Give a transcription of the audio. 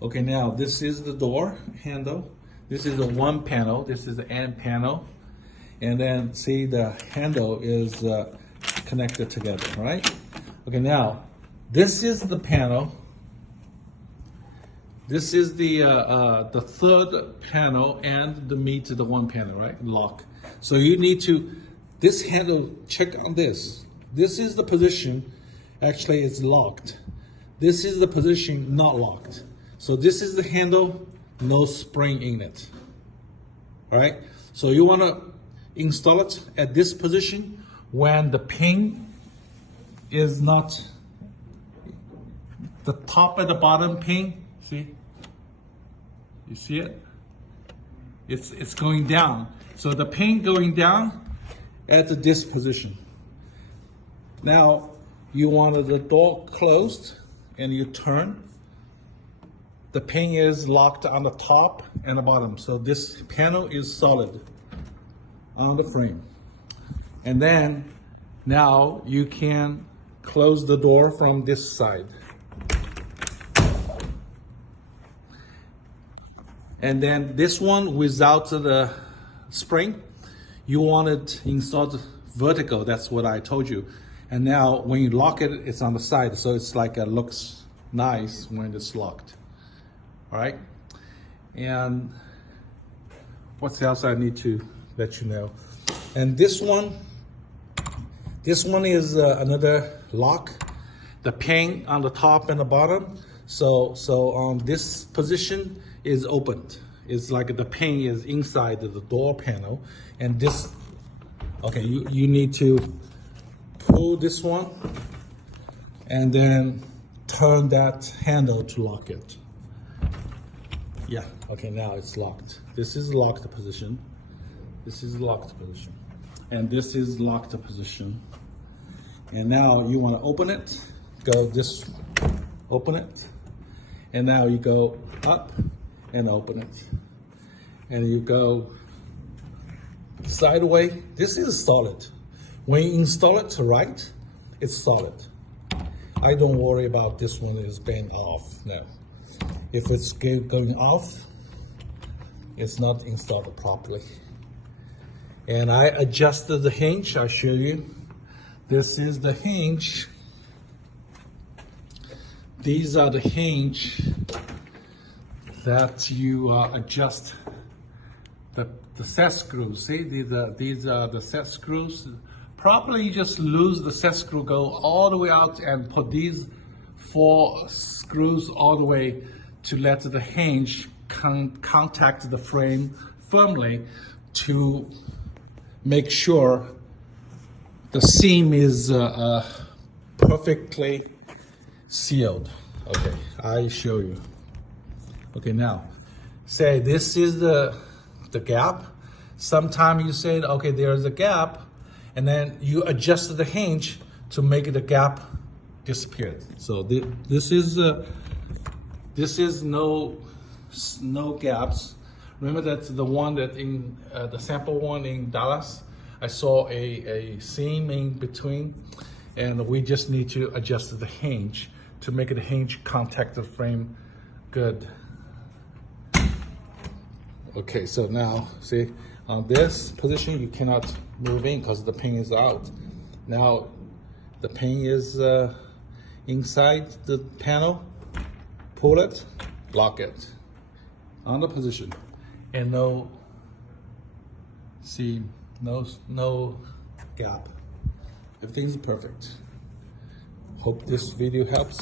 Okay, now this is the door handle. This is the one panel. This is the end panel. And then see the handle is connected together, right? Okay, now this is the panel. This is the third panel and the meet the one panel, right? Lock. So you need to, this handle, check on this. This is the position, actually it's locked. This is the position not locked. So this is the handle, no spring in it. All right? So you want to install it at this position when the pin is not, the top and the bottom pin, see? You see it? It's going down. So the pin going down at this position. Now you wanted the door closed and you turn. The pin is locked on the top and the bottom. So this panel is solid on the frame. And then now you can close the door from this side. And then this one without the spring, you want it installed vertical. That's what I told you. And now when you lock it, it's on the side. So it's like it looks nice when it's locked. All right. And what else I need to let you know? And this one is another lock. The pin on the top and the bottom. So on this position is opened. It's like the pin is inside the door panel. And this, okay, you need to pull this one and then turn that handle to lock it. Yeah, okay, now it's locked. This is locked position. This is locked position. And this is locked position. And now you want to open it, go this, open it. And now you go up and open it. And you go sideways. This is solid. When you install it right, it's solid. I don't worry about this one is being off now. If it's going off, it's not installed properly. And I adjusted the hinge, I'll show you. This is the hinge. These are the hinge that you adjust the set screws. See, these are the set screws. Probably you just lose the set screw, go all the way out and put these 4 screws all the way to let the hinge contact the frame firmly to make sure the seam is perfectly sealed. Okay, I show you. Okay, now say this is the gap. Sometimes you say, okay, there's a gap, and then you adjust the hinge to make the gap disappear. So this is no gaps. Remember that the one that in the sample one in Dallas, I saw a seam in between, and we just need to adjust the hinge to make the hinge contact the frame good. Okay, so now see on this position you cannot move in because the pin is out. Now the pin is inside the panel. Pull it, lock it on the position, and no seam, no gap. Everything's perfect. Hope this video helps.